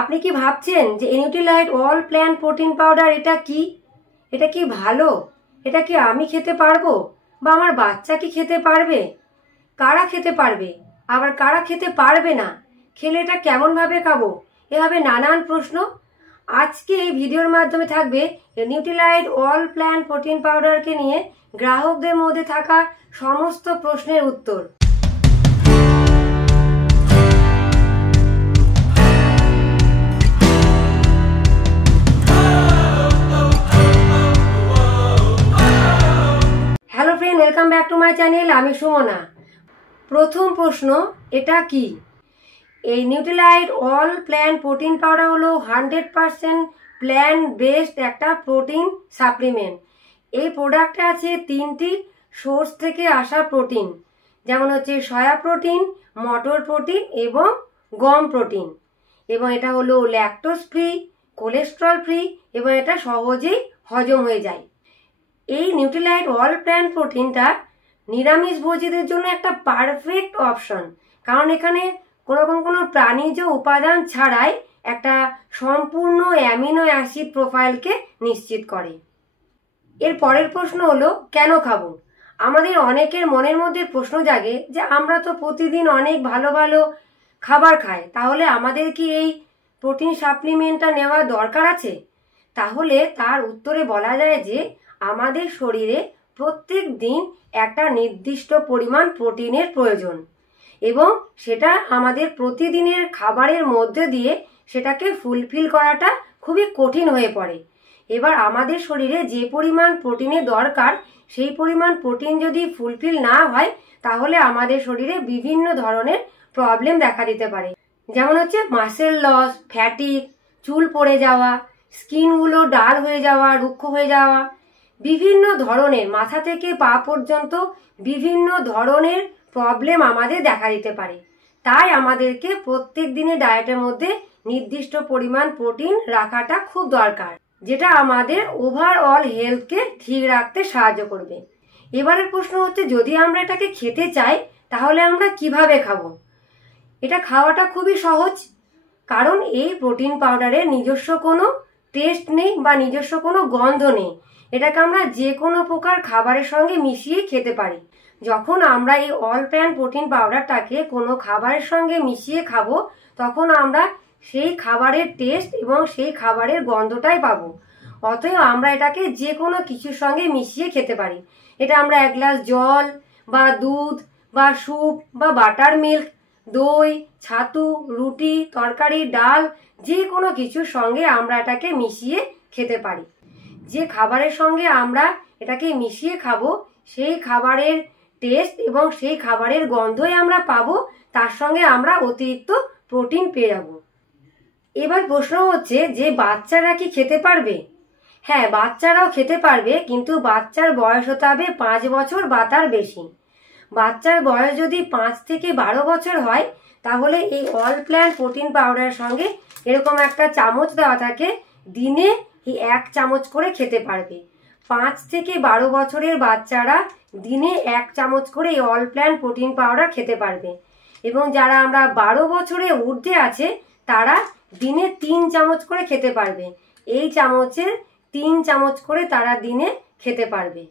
আপনি কি ভাবছেন যে Nutrilite all plant protein powder এটা কি ভালো? এটা কি আমি খেতে পারবো বা আমার বাচ্চা কি খেতে পারবে? কারা খেতে পারবে আবার কারা খেতে পারবে না? খেলে এটা কেমন ভাবে খাবো? এভাবে নানান প্রশ্ন। আজকে এই ভিডিওর মাধ্যমে থাকবে নিউট্রিলাইট অল প্ল্যান্ট প্রোটিন পাউডারকে নিয়ে গ্রাহকদের মধ্যে থাকা সমস্ত প্রশ্নের উত্তর। Hello friend, welcome back to my channel. আমি সুমনা। প্রথম প্রশ্ন, এটা কি? এই Nutrilite all plant protein powder হলো 100% প্ল্যান্ট বেসড একটা প্রোটিন সাপ্লিমেন্ট। এই প্রোডাক্টে আছে 3টি সোর্স থেকে আসা প্রোটিন, যেমন হচ্ছে সয়া প্রোটিন, মটর প্রোটিন এবং গম প্রোটিন। এবং এটা হলো ল্যাকটোজ ফ্রি, কোলেস্ট্রল ফ্রি এবং এটা সহজেই হজম হয়ে যায়। এই নিউট্রিলাইট অল প্ল্যান্ট প্রোটিনটা নিরামিষ ভোজীদের জন্য একটা পারফেক্ট অপশন, কারণ এখানে কোনো প্রাণীজ উপাদান ছাড়াই একটা সম্পূর্ণ অ্যামিনো অ্যাসিড প্রোফাইলকে নিশ্চিত করে। এর পরের প্রশ্ন হলো, কেন খাবো? আমাদের অনেকের মনের মধ্যে প্রশ্ন জাগে যে আমরা তো প্রতিদিন অনেক ভালো ভালো খাবার খাই, তাহলে আমাদের কি এই প্রোটিন সাপ্লিমেন্টটা নেওয়া দরকার আছে? তাহলে তার উত্তরে বলা যায় যে আমাদের শরীরে প্রত্যেক দিন একটা নির্দিষ্ট পরিমাণ প্রোটিনের প্রয়োজন এবং সেটা আমাদের প্রতিদিনের খাবারের মধ্যে দিয়ে সেটাকে ফুলফিল করাটা খুবই কঠিন হয়ে পড়ে। এবার আমাদের শরীরে যে পরিমাণ প্রোটিনের দরকার সেই পরিমাণ প্রোটিন যদি ফুলফিল না হয় তাহলে আমাদের শরীরে বিভিন্ন ধরনের প্রবলেম দেখা দিতে পারে, যেমন হচ্ছে মাসেল লস, ফ্যাটিক, চুল পড়ে যাওয়া, স্কিনগুলো ডাল হয়ে যাওয়া, রুক্ষ হয়ে যাওয়া, বিভিন্ন ধরনের মাথা থেকে পা পর্যন্ত বিভিন্ন ধরনের প্রবলেম আমাদের দেখা দিতে পারে। তাই আমাদেরকে প্রত্যেক দিনের ডায়েটের মধ্যে নির্দিষ্ট পরিমাণ প্রোটিন রাখাটা খুব দরকার, যেটা আমাদের ওভারঅল হেলথকে ঠিক রাখতে সাহায্য করবে। এবারের প্রশ্ন হচ্ছে, যদি আমরা এটাকে খেতে চাই তাহলে আমরা কিভাবে খাবো? এটা খাওয়াটা খুবই সহজ, কারণ এই প্রোটিন পাউডারের নিজস্ব কোনো টেস্ট নেই বা নিজস্ব কোনো গন্ধ নেই। এটাকে আমরা যে কোনো প্রকার খাবারের সঙ্গে মিশিয়ে খেতে পারি। যখন আমরা এই অল প্ল্যান্ট প্রোটিন পাউডারটাকে কোনো খাবারের সঙ্গে মিশিয়ে খাবো তখন আমরা সেই খাবারের টেস্ট এবং সেই খাবারের গন্ধটাই পাবো। অতএব আমরা এটাকে যে কোনো কিছুর সঙ্গে মিশিয়ে খেতে পারি। এটা আমরা এক গ্লাস জল বা দুধ বা স্যুপ বা বাটার মিল্ক, দই, ছাতু, রুটি, তরকারি, ডাল, যে কোনো কিছুর সঙ্গে আমরা এটাকে মিশিয়ে খেতে পারি। যে খাবারের সঙ্গে আমরা এটাকে মিশিয়ে খাবো সেই খাবারের টেস্ট এবং সেই খাবারের গন্ধই আমরা পাবো, তার সঙ্গে আমরা অতিরিক্ত প্রোটিন পেয়ে যাবো। এবার প্রশ্ন হচ্ছে যে বাচ্চারা কি খেতে পারবে? হ্যাঁ, বাচ্চারাও খেতে পারবে, কিন্তু বাচ্চার বয়স হতে হবে 5 বছর বা তার বেশি। বাচ্চার বয়স যদি 5 থেকে 12 বছর হয় তাহলে এই অল প্ল্যান্ট প্রোটিন পাউডারের সঙ্গে এরকম একটা চামচ দেওয়া থাকে, দিনে এই 1 চামচ করে খেতে পারবে। 5 থেকে 12 বছরের বাচ্চারা দিনে 1 চামচ করে এই অল প্ল্যান্ট প্রোটিন পাউডার খেতে পারবে এবং যারা আমরা 12 বছরে ঊর্ধ্বে আছে তারা দিনে 3 চামচ করে খেতে পারবে। এই চামচের 3 চামচ করে তারা দিনে খেতে পারবে।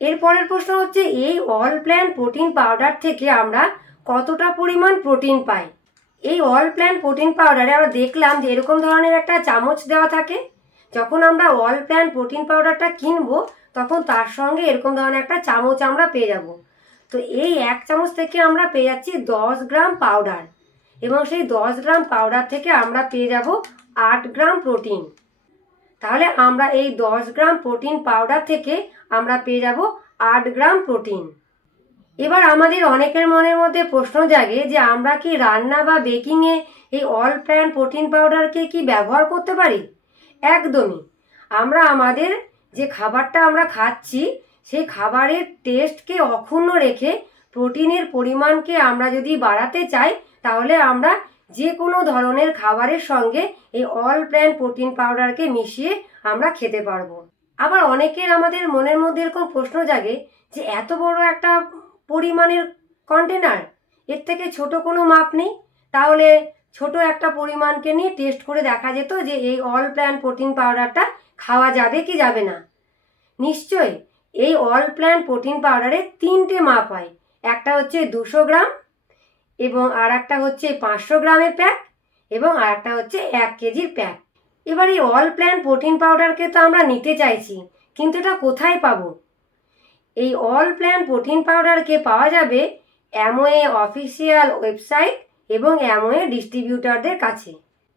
এরপরের প্রশ্ন হচ্ছে, এই অল প্ল্যান্ট প্রোটিন পাউডার থেকে আমরা কতটা পরিমাণ প্রোটিন পাই? এই অল প্ল্যান্ট প্রোটিন পাউডারে আমরা দেখলাম যে এরকম ধরনের একটা চামচ দেওয়া থাকে। যখন আমরা অল প্ল্যান্ট প্রোটিন পাউডারটা কিনবো তখন তার সঙ্গে এরকম ধরনের একটা চামচ আমরা পেয়ে যাব। তো এই 1 চামচ থেকে আমরা পেয়ে যাচ্ছি 10 গ্রাম পাউডার এবং সেই 10 গ্রাম পাউডার থেকে আমরা পেয়ে যাব 8 গ্রাম প্রোটিন। তাহলে আমরা এই 10 গ্রাম প্রোটিন পাউডার থেকে আমরা পেয়ে যাব 8 গ্রাম প্রোটিন। এবার আমাদের অনেকের মনের মধ্যে প্রশ্ন জাগে যে আমরা কি রান্না বা বেকিংয়ে এই অল প্ল্যান্ট প্রোটিন পাউডারকে কি ব্যবহার করতে পারি? একদমই। আমরা আমাদের যে খাবারটা আমরা খাচ্ছি সেই খাবারের টেস্টকে অক্ষুণ্ণ রেখে প্রোটিনের পরিমাণকে আমরা যদি বাড়াতে চাই তাহলে আমরা যে কোনো ধরনের খাবারের সঙ্গে এই অল প্ল্যান্ট প্রোটিন পাউডারকে মিশিয়ে আমরা খেতে পারবো। আবার অনেকের আমাদের মনের মধ্যে এরকম প্রশ্ন জাগে যে এত বড় একটা পরিমাণের কন্টেনার, এর থেকে ছোট কোনো মাপ নেই, তাহলে ছোট একটা পরিমাণকে নিয়ে টেস্ট করে দেখা যেত যে এই অল প্ল্যান্ট প্রোটিন পাউডারটা খাওয়া যাবে কি যাবে না। নিশ্চয়ই এই অল প্ল্যান্ট প্রোটিন পাউডারে 3টে মাপ হয়, একটা হচ্ছে 200 গ্রাম এবং আর একটা হচ্ছে 500 গ্রামের প্যাক এবং আর একটা হচ্ছে 1 কেজির প্যাক। এবার এই অল প্ল্যান্ট প্রোটিন পাউডারকে তো আমরা নিতে চাইছি, কিন্তু এটা কোথায় পাবো? এই অল প্ল্যান্ট প্রোটিন পাউডারকে পাওয়া যাবে অ্যামওয়ে অফিসিয়াল ওয়েবসাইট এবং অ্যামওয়ে ডিস্ট্রিবিউটরদের কাছে।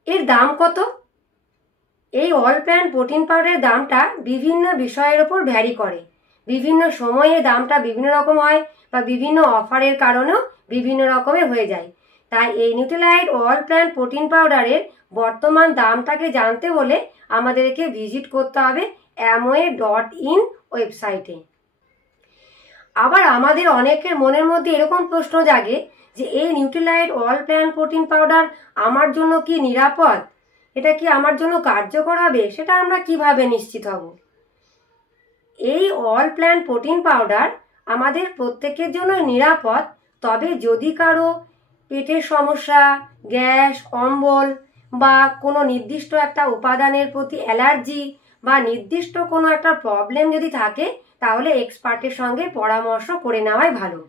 এর দাম কত? এই অল প্ল্যান্ট প্রোটিন পাউডারের দামটা বিভিন্ন বিষয়ের ওপর ভ্যারি করে। বিভিন্ন সময়ে দামটা বিভিন্ন রকম হয় বা বিভিন্ন অফারের কারণেও বিভিন্ন রকমের হয়ে যায়। তাই এই নিউট্রিলাইট অল প্ল্যান্ট প্রোটিন পাউডারের বর্তমান দামটাকে জানতে হলে আমাদেরকে ভিজিট করতে হবে amway.in ওয়েবসাইটে। আবার আমাদের অনেকের মনের মধ্যে এরকম প্রশ্ন জাগে যে এই Nutrilite all plant protein powder আমার জন্য কি নিরাপদ? এটা কি আমার জন্য কার্যকর হবে? সেটা আমরা কিভাবে নিশ্চিত হব? এই অল প্ল্যান্ট প্রোটিন পাউডার আমাদের প্রত্যেকের জন্য নিরাপদ, তবে যদি কারো পেটের সমস্যা, গ্যাস, অম্বল বা কোনো নির্দিষ্ট একটা উপাদানের প্রতি অ্যালার্জি বা নির্দিষ্ট কোনো একটা প্রবলেম যদি থাকে, তাহলে এক্সপার্টের সঙ্গে পরামর্শ করে নেওয়াই ভালো।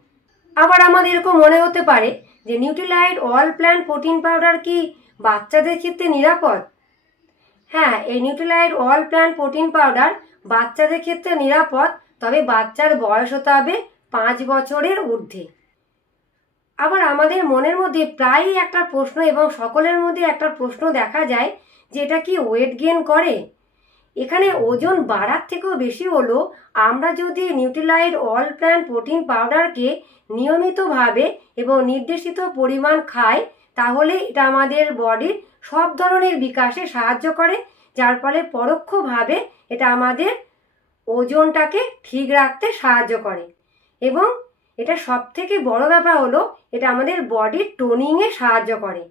আবার আমাদের এরকম মনে হতে পারে যে Nutrilite all plant protein powder কি বাচ্চাদের ক্ষেত্রে নিরাপদ? হ্যাঁ, এই Nutrilite all plant protein powder বাচ্চাদের ক্ষেত্রে নিরাপদ, তবে বাচ্চার বয়স হতে হবে 5 বছরের ঊর্ধ্বে। আবার আমাদের মনের মধ্যে প্রায়ই একটা প্রশ্ন এবং সকলের মধ্যে একটা প্রশ্ন দেখা যায় যে এটা কি ওয়েট গেইন করে? এখানে ওজন বাড়ার থেকেও বেশি হলো আমরা যদি নিউট্রিলাইট অল প্ল্যান্ট প্রোটিন পাউডারকে নিয়মিতভাবে এবং নির্দেশিত পরিমাণ খাই, তাহলে এটা আমাদের বডির সব ধরনের বিকাশে সাহায্য করে, যার ফলে পরোক্ষভাবে এটা আমাদের ওজনটাকে ঠিক রাখতে সাহায্য করে। এবং এটা সব থেকে বড় ব্যাপার হলো এটা আমাদের বডির টোনিংয়ে সাহায্য করে।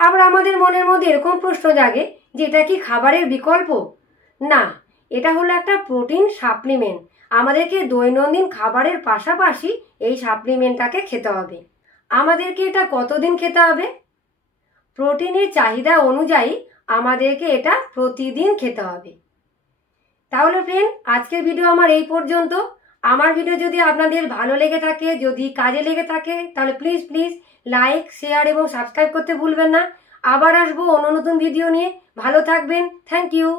আবার আমাদের মনের মধ্যে এরকম প্রশ্ন জাগে যে এটা কি খাবারের বিকল্প? না, এটা হলো একটা প্রোটিন সাপ্লিমেন্ট। আমাদেরকে দৈনন্দিন খাবারের পাশাপাশি এই সাপ্লিমেন্টটাকে খেতে হবে। আমাদেরকে এটা কতদিন খেতে হবে? প্রোটিনের চাহিদা অনুযায়ী আমাদেরকে এটা প্রতিদিন খেতে হবে। তাহলে ফ্রেন্ড, আজকের ভিডিও আমার এই পর্যন্ত। আমার ভিডিও যদি আপনাদের ভালো লেগে থাকে, যদি কাজে লেগে থাকে, তাহলে প্লিজ লাইক, শেয়ার এবং সাবস্ক্রাইব করতে ভুলবেন না। আবার আসবো অন্য নতুন ভিডিও নিয়ে। ভালো থাকবেন। Thank you.